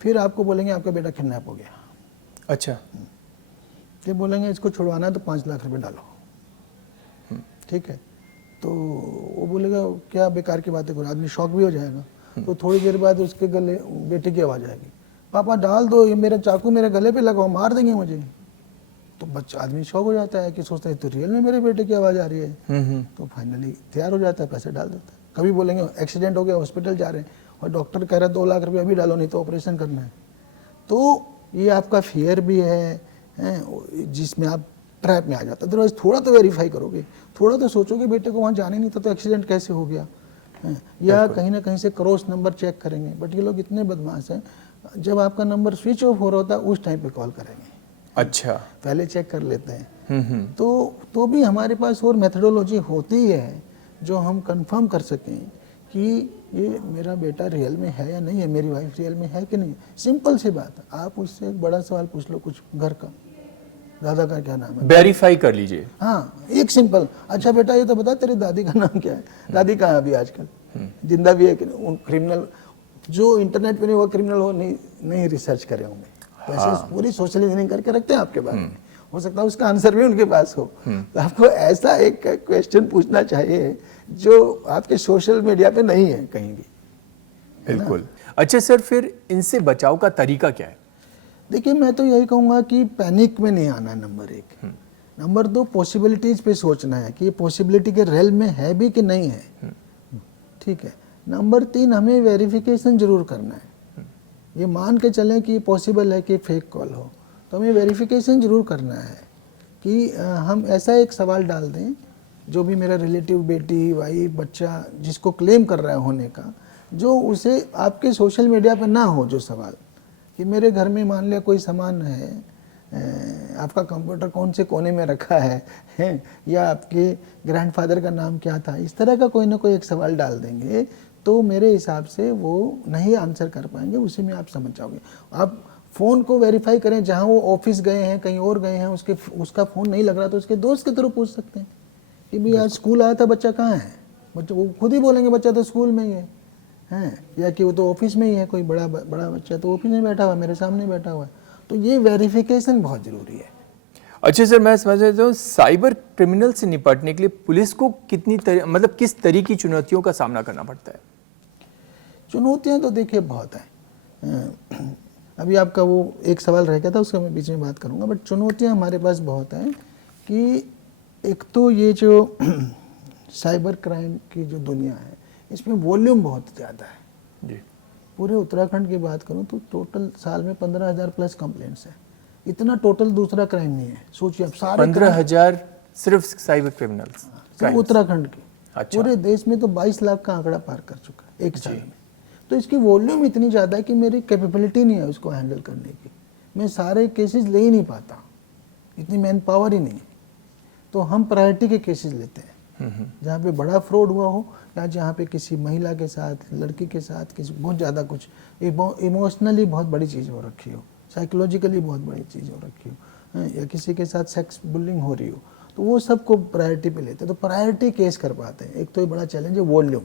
फिर आपको बोलेंगे आपका बेटा किडनैप हो गया। अच्छा। फिर बोलेंगे इसको छुड़वाना है तो 5 लाख रुपए डालो। ठीक है, तो वो बोलेगा क्या बेकार की बातें करो, आदमी शॉक भी हो जाएगा। तो थोड़ी देर बाद उसके गले बेटे की आवाज़ आएगी, पापा डाल दो, ये मेरा चाकू मेरे गले पे लगाओ, मार देंगे मुझे। तो बच्चा आदमी शॉक हो जाता है कि सोचता है तो रियल में मेरे बेटे की आवाज़ आ रही है। तो फाइनली तैयार हो जाता है, पैसे डाल देता है। कभी बोलेंगे एक्सीडेंट हो गया, हॉस्पिटल जा रहे हैं और डॉक्टर कह रहा है 2 लाख रुपये अभी डालो नहीं तो ऑपरेशन करना है। तो ये आपका फियर भी है जिसमें आप ट्रैप में आ जाता है। अदरवाइज थोड़ा तो वेरीफाई करोगे, थोड़ा तो सोचोगे बेटे को वहाँ जाने नहीं था तो एक्सीडेंट कैसे हो गया है? या कहीं ना कहीं से क्रॉस नंबर चेक करेंगे। बट ये लोग इतने बदमाश हैं, जब आपका नंबर स्विच ऑफ हो रहा होता है उस टाइम पे कॉल करेंगे। अच्छा। पहले चेक कर लेते हैं। तो भी हमारे पास और मेथडोलॉजी होती है जो हम कंफर्म कर सकें कि ये मेरा बेटा रियल में है या नहीं है, मेरी वाइफ रियल में है कि नहीं। सिंपल सी बात है, आप उससे एक बड़ा सवाल पूछ लो कुछ घर का, दादा का क्या नाम है, वेरीफाई कर लीजिए। हाँ, एक सिंपल, अच्छा बेटा ये तो बता तेरी दादी का नाम क्या है, दादी कहाँ है अभी आजकल, जिंदा भी है कि नहीं। क्रिमिनल जो इंटरनेट पे नहीं, वो क्रिमिनल वो नहीं रिसर्च करे होंगे, वैसे पूरी सोशल इंजीनियरिंग करके रखते हैं आपके बारे में। हो सकता है उसका आंसर भी उनके पास हो। तो आपको ऐसा एक क्वेश्चन पूछना चाहिए जो आपके सोशल मीडिया पे नहीं है कहीं भी। बिल्कुल। अच्छा सर, फिर इनसे बचाव का तरीका क्या है? देखिए, मैं तो यही कहूँगा कि पैनिक में नहीं आना, नंबर 1। नंबर 2, पॉसिबिलिटीज पे सोचना है कि ये पॉसिबिलिटी के रेल में है भी कि नहीं है। ठीक है। नंबर 3, हमें वेरिफिकेशन जरूर करना है। ये मान के चलें कि पॉसिबल है कि फेक कॉल हो, तो हमें वेरिफिकेशन जरूर करना है कि हम ऐसा एक सवाल डाल दें, जो भी मेरा रिलेटिव, बेटी, वाइफ, बच्चा जिसको क्लेम कर रहा है होने का, जो उसे आपके सोशल मीडिया पे ना हो। जो सवाल कि मेरे घर में मान लिया कोई सामान है, आपका कंप्यूटर कौन से कोने में रखा है या आपके ग्रैंडफादर का नाम क्या था, इस तरह का कोई ना कोई एक सवाल डाल देंगे तो मेरे हिसाब से वो नहीं आंसर कर पाएंगे, उसी में आप समझ जाओगे। आप फ़ोन को वेरीफाई करें, जहाँ वो ऑफिस गए हैं, कहीं और गए हैं, उसका फ़ोन नहीं लग रहा तो उसके दोस्त के थ्रू पूछ सकते हैं कि भाई आज स्कूल आया था, बच्चा कहाँ है। बच्चा वो खुद ही बोलेंगे बच्चा तो स्कूल में ही है, या कि वो तो ऑफिस में ही है, कोई बड़ा बच्चा तो ऑफिस में बैठा हुआ, मेरे सामने बैठा हुआ है। तो ये वेरिफिकेशन बहुत ज़रूरी है। अच्छा सर, मैं समझ रहा हूँ साइबर क्रिमिनल से निपटने के लिए पुलिस को मतलब किस तरह की चुनौतियों का सामना करना पड़ता है? चुनौतियाँ तो देखिए बहुत हैं। अभी आपका वो एक सवाल रह गया था, उसका मैं बीच में बात करूँगा। बट चुनौतियाँ हमारे पास बहुत हैं कि एक तो ये जो साइबर क्राइम की जो दुनिया है, इसमें वॉल्यूम बहुत ज़्यादा है जी। पूरे उत्तराखंड की बात करूं तो टोटल साल में 15,000 प्लस कंप्लेंट्स है। इतना टोटल दूसरा क्राइम नहीं है। सोचिए आप, सारे 15,000 सिर्फ साइबर क्रिमिनल्स उत्तराखंड के। अच्छा। पूरे देश में तो 22 लाख का आंकड़ा पार कर चुका है एक साल में। तो इसकी वॉल्यूम इतनी ज़्यादा है कि मेरी कैपेबिलिटी नहीं है उसको हैंडल करने की। मैं सारे केसेस ले ही नहीं पाता, इतनी मैन पावर ही नहीं है। तो हम प्रायोरिटी के केसेस लेते हैं जहाँ पे बड़ा फ्रॉड हुआ हो, या जहाँ पे किसी महिला के साथ, लड़की के साथ किसी बहुत ज़्यादा कुछ इमोशनली बहुत बड़ी चीज़ हो रखी हो, साइकोलॉजिकली बहुत बड़ी चीज़ हो रखी हो, या किसी के साथ सेक्स बुलिंग हो रही हो, तो वो सबको प्रायोरिटी पे लेते हैं, तो प्रायोरिटी केस कर पाते हैं। एक तो ये बड़ा चैलेंज है वॉल्यूम,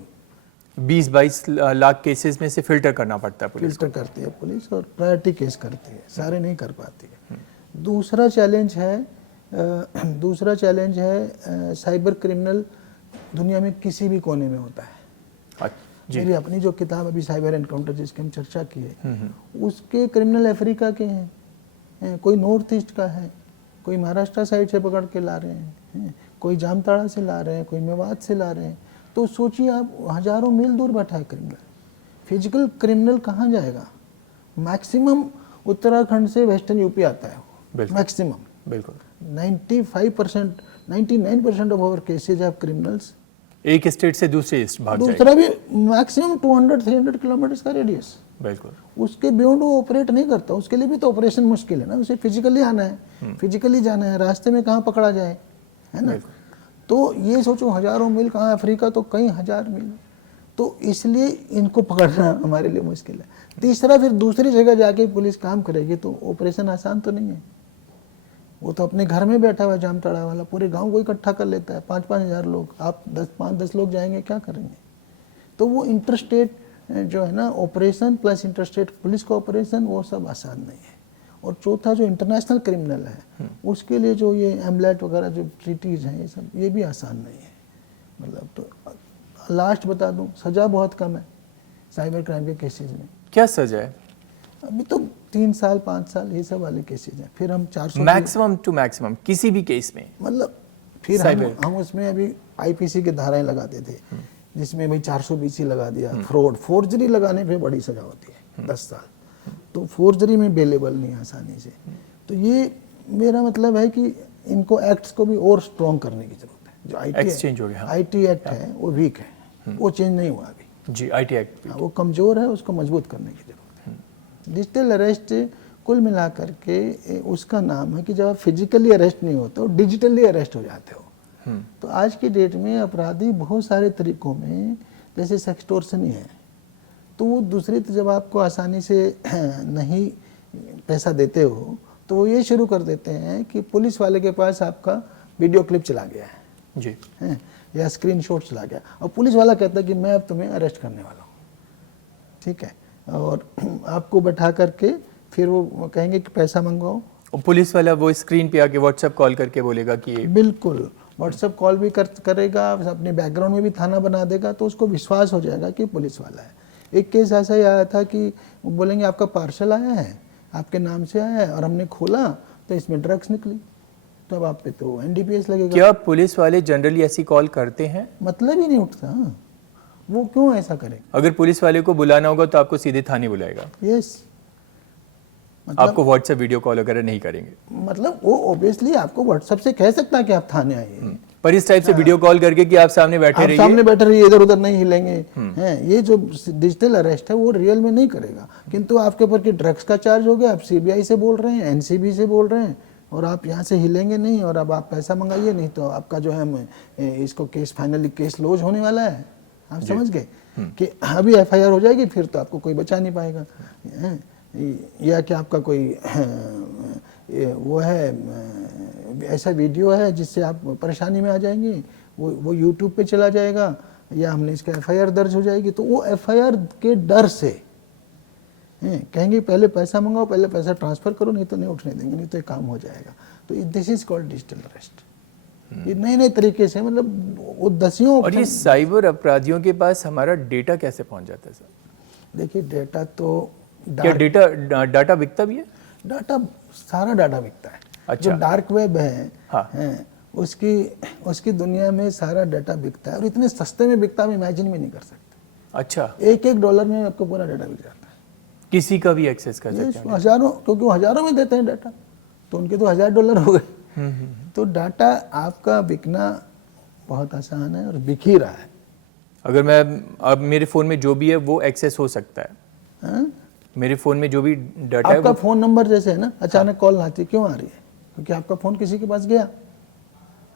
20-22 लाख केसेस में से फिल्टर करना पड़ता है पुलिस फिल्टर करती है पुलिस और प्रायोरिटी केस करती है, सारे नहीं कर पाती है। दूसरा चैलेंज है साइबर क्रिमिनल दुनिया में किसी भी कोने में होता है। जी। मेरी अपनी जो किताब अभी साइबर एनकाउंटर जिसकी हम चर्चा की है, उसके क्रिमिनल अफ्रीका के हैं, कोई नॉर्थ ईस्ट का है, कोई महाराष्ट्र साइड से पकड़ के ला रहे हैं, कोई जामताड़ा से ला रहे हैं, कोई मेवात से ला रहे हैं। तो सोचिए आप, हजारों मील दूर बैठा है क्रिमिनल। फिजिकल क्रिमिनल कहाँ जाएगा? मैक्सिमम उत्तराखंड से वेस्टर्न यूपी आता है, मैक्सिमम। बिल्कुल 95%, 99% of our cases of criminals एक स्टेट से दूसरे भाग जाएगा। दूसरा भी मैक्सिमम 200-300 किलोमीटर का रेडियस, बिल्कुल उसके बियॉन्ड वो ऑपरेट नहीं करता। उसके लिए भी तो ऑपरेशन मुश्किल है ना, उसे फिजिकली आना है, फिजिकली जाना है, रास्ते में कहाँ पकड़ा जाए, है ना। तो ये सोचो, हजारों मील कहाँ, अफ्रीका तो कई हजार मील, तो इसलिए इनको पकड़ना हमारे लिए मुश्किल है। तीसरा, फिर दूसरी जगह जाके पुलिस काम करेगी तो ऑपरेशन आसान तो नहीं है। वो तो अपने घर में बैठा हुआ है, जामताड़ा वाला पूरे गांव को इकट्ठा कर लेता है, 5-5 हज़ार लोग। आप 5-10 लोग जाएंगे, क्या करेंगे? तो वो इंटरस्टेट जो है ना ऑपरेशन प्लस इंटरस्टेट पुलिस का ऑपरेशन, वो सब आसान नहीं है। और चौथा जो इंटरनेशनल क्रिमिनल है, उसके लिए जो ये एमलेट वगैरह जो ट्रीटीज हैं, ये सब ये भी आसान नहीं है। मतलब तो लास्ट बता दूं, सज़ा बहुत कम है साइबर क्राइम के केसेज में। क्या सजा है? अभी तो 3 साल 5 साल ये सब वाले केसेज हैं। फिर हम 400 मैक्सिमम टू मैक्सिमम किसी भी केस में, मतलब फिर हम उसमें अभी आईपीसी के धाराएं लगाते थे, जिसमें भाई 420 लगा दिया। फ्रॉड, फोर्जरी लगाने पे बड़ी सजा होती है 10 साल। तो फोर्जरी में बेलेबल नहीं आसानी से। तो ये मेरा मतलब है कि इनको एक्ट्स को भी और स्ट्रॉन्ग करने की जरूरत है। जो आईटी एक्ट है वो वीक है, वो चेंज नहीं हुआ अभी। जी, आईटी एक्ट वो कमजोर है, उसको मजबूत करने की जरूरत है। डिजिटल अरेस्ट कुल मिलाकर के उसका नाम है कि जब आप फिजिकली अरेस्ट नहीं होते हो, डिजिटली अरेस्ट हो जाते हो। तो आज की डेट में अपराधी बहुत सारे तरीकों में, जैसे सेक्सटोर्शन ही है, तो वो दूसरी जब आपको आसानी से नहीं पैसा देते हो, तो वो ये शुरू कर देते हैं कि पुलिस वाले के पास आपका वीडियो क्लिप चला गया है जी, या स्क्रीनशॉट चला गया, और पुलिस वाला कहता है कि मैं अब तुम्हें अरेस्ट करने वाला हूँ, ठीक है, और आपको बैठा करके फिर वो कहेंगे कि पैसा मंगवाओ। और पुलिस वाला वो स्क्रीन पे आके व्हाट्सएप कॉल करके बोलेगा कि बिल्कुल व्हाट्सएप कॉल भी करेगा, अपने बैकग्राउंड में भी थाना बना देगा, तो उसको विश्वास हो जाएगा कि पुलिस वाला है। एक केस ऐसा ही आया था कि बोलेंगे आपका पार्सल आया है, आपके नाम से आया है, और हमने खोला तो इसमें ड्रग्स निकली, तो अब आप पे तो एनडीपीएस लगेगा। क्या पुलिस वाले जनरली ऐसी कॉल करते हैं? मतलब ही नहीं उठता, वो क्यों ऐसा करेगा? अगर पुलिस वाले को बुलाना होगा तो आपको सीधे थाने बुलाएगा। यस, आपको व्हाट्सएप वीडियो कॉल वगैरह नहीं करेंगे। मतलब वो ऑब्वियसली आपको व्हाट्सएप से कह सकता है कि आप थाने आइए, पर इस टाइप से वीडियो कॉल करके कि आप सामने बैठे रहिए, सामने बैठे रहिए, इधर उधर नहीं हिलेंगे, हैं, ये जो डिजिटल अरेस्ट है वो रियल में नहीं करेगा। किंतु आपके ऊपर कि ड्रग्स का चार्ज हो गया, आप सीबीआई से बोल रहे हैं, एनसीबी से बोल रहे हैं, और आप यहाँ से हिलेंगे नहीं, और अब आप पैसा मंगाइए, नहीं तो आपका जो है इसको केस फाइनली केस लॉज होने वाला है। आप समझ गए कि अभी एफआईआर हो जाएगी, फिर तो आपको कोई बचा नहीं पाएगा, या कि आपका कोई वो है ऐसा वीडियो है जिससे आप परेशानी में आ जाएंगे, वो यूट्यूब पे चला जाएगा, या हमने इसका एफआईआर दर्ज हो जाएगी। तो वो एफआईआर के डर से कहेंगे पहले पैसा मंगाओ, पहले पैसा ट्रांसफर करो, नहीं तो नहीं उठने देंगे, नहीं तो ये काम हो जाएगा। तो this is called digital arrest. ये नए नए तरीके से, मतलब वो दसियों। और ये साइबर अपराधियों के पास हमारा डेटा कैसे पहुंच जाता है सर? देखिए डेटा तो क्या डाटा बिकता भी है? डाटा, सारा डाटा बिकता है। अच्छा। जो डार्क वेब है, हाँ। उसकी दुनिया में सारा डाटा बिकता है, और इतने सस्ते में बिकता है, हम इमेजिन भी नहीं कर सकते। अच्छा, $1 में आपको पूरा डाटा बिक जाता है, किसी का भी एक्सेस कर सकते हैं। हजारों, क्योंकि वो हजारों में देते हैं डाटा, तो उनके तो $1000 हो गए। तो डाटा आपका बिकना बहुत आसान है, और बिक ही रहा है। अगर मैं अब मेरे फोन में जो भी है वो एक्सेस हो सकता है। मेरे फोन में जो भी डाटा है, आपका फोन नंबर जैसे है ना, अचानक कॉल आती है, क्यों आ रही है? क्योंकि आपका फोन किसी के पास गया,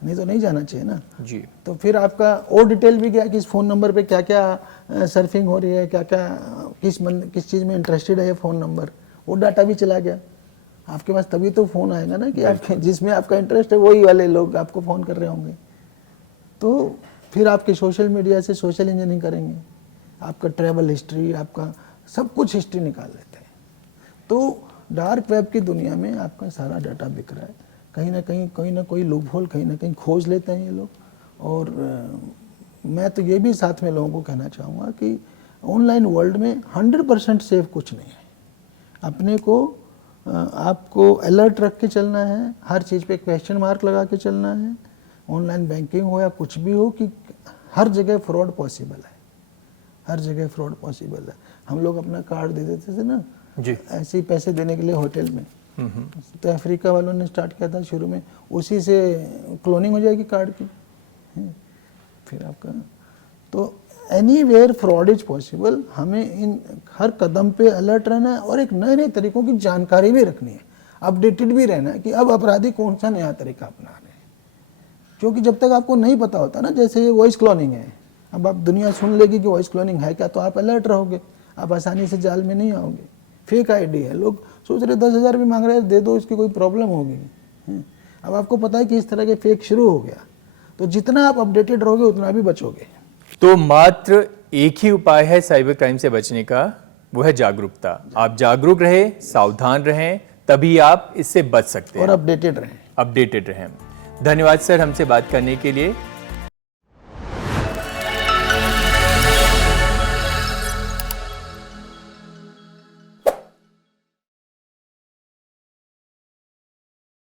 नहीं तो नहीं जाना चाहिए ना जी। तो फिर आपका और डिटेल भी गया कि इस फ़ोन नंबर पे क्या क्या सर्फिंग हो रही है, क्या क्या किस चीज़ में इंटरेस्टेड है ये फ़ोन नंबर, वो डाटा भी चला गया। आपके पास तभी तो फ़ोन आएगा ना कि आपके जिसमें आपका इंटरेस्ट है वही वाले लोग आपको फ़ोन कर रहे होंगे। तो फिर आपके सोशल मीडिया से सोशल इंजीनियरिंग करेंगे, आपका ट्रैवल हिस्ट्री, आपका सब कुछ हिस्ट्री निकाल लेते हैं। तो डार्क वेब की दुनिया में आपका सारा डाटा बिक रहा है, कहीं ना कोई लूपहोल कहीं ना कहीं खोज लेते हैं ये लोग। और मैं तो ये भी साथ में लोगों को कहना चाहूँगा कि ऑनलाइन वर्ल्ड में 100% सेफ कुछ नहीं है। अपने को आपको अलर्ट रख के चलना है, हर चीज़ पे क्वेश्चन मार्क लगा के चलना है। ऑनलाइन बैंकिंग हो या कुछ भी हो कि हर जगह फ्रॉड पॉसिबल है, हर जगह फ्रॉड पॉसिबल है। हम लोग अपना कार्ड दे देते थे ना जी, ऐसे ही पैसे देने के लिए होटल में, तो अफ्रीका वालों ने स्टार्ट किया था शुरू में, उसी से क्लोनिंग हो जाएगी कार्ड की, फिर आपका। तो एनीवेयर फ्रॉड इज पॉसिबल। हमें इन हर कदम पे अलर्ट रहना है और एक नए नए तरीकों की जानकारी भी रखनी है, अपडेटेड भी रहना है कि अब अपराधी कौन सा नया तरीका अपना रहे हैं। क्योंकि जब तक आपको नहीं पता होता ना, जैसे ये वॉइस क्लोनिंग है, अब आप दुनिया सुन लेगी कि वॉइस क्लोनिंग है क्या, तो आप अलर्ट रहोगे, आप आसानी से जाल में नहीं आओगे। फेक आईडी है, लोग सोच रहे 10,000 भी मांग रहे हैं, दे दो, इसकी कोई प्रॉब्लम होगी। अब आपको पता है कि इस तरह के फेक शुरू हो गया, तो जितना आप अपडेटेड रहोगे उतना भी बचोगे। तो मात्र एक ही उपाय है साइबर क्राइम से बचने का, वो है जागरूकता। आप जागरूक रहें, सावधान रहें, तभी आप इससे बच सकते हैं और अपडेटेड रहें। अपडेटेड रहें। धन्यवाद सर हमसे बात करने के लिए।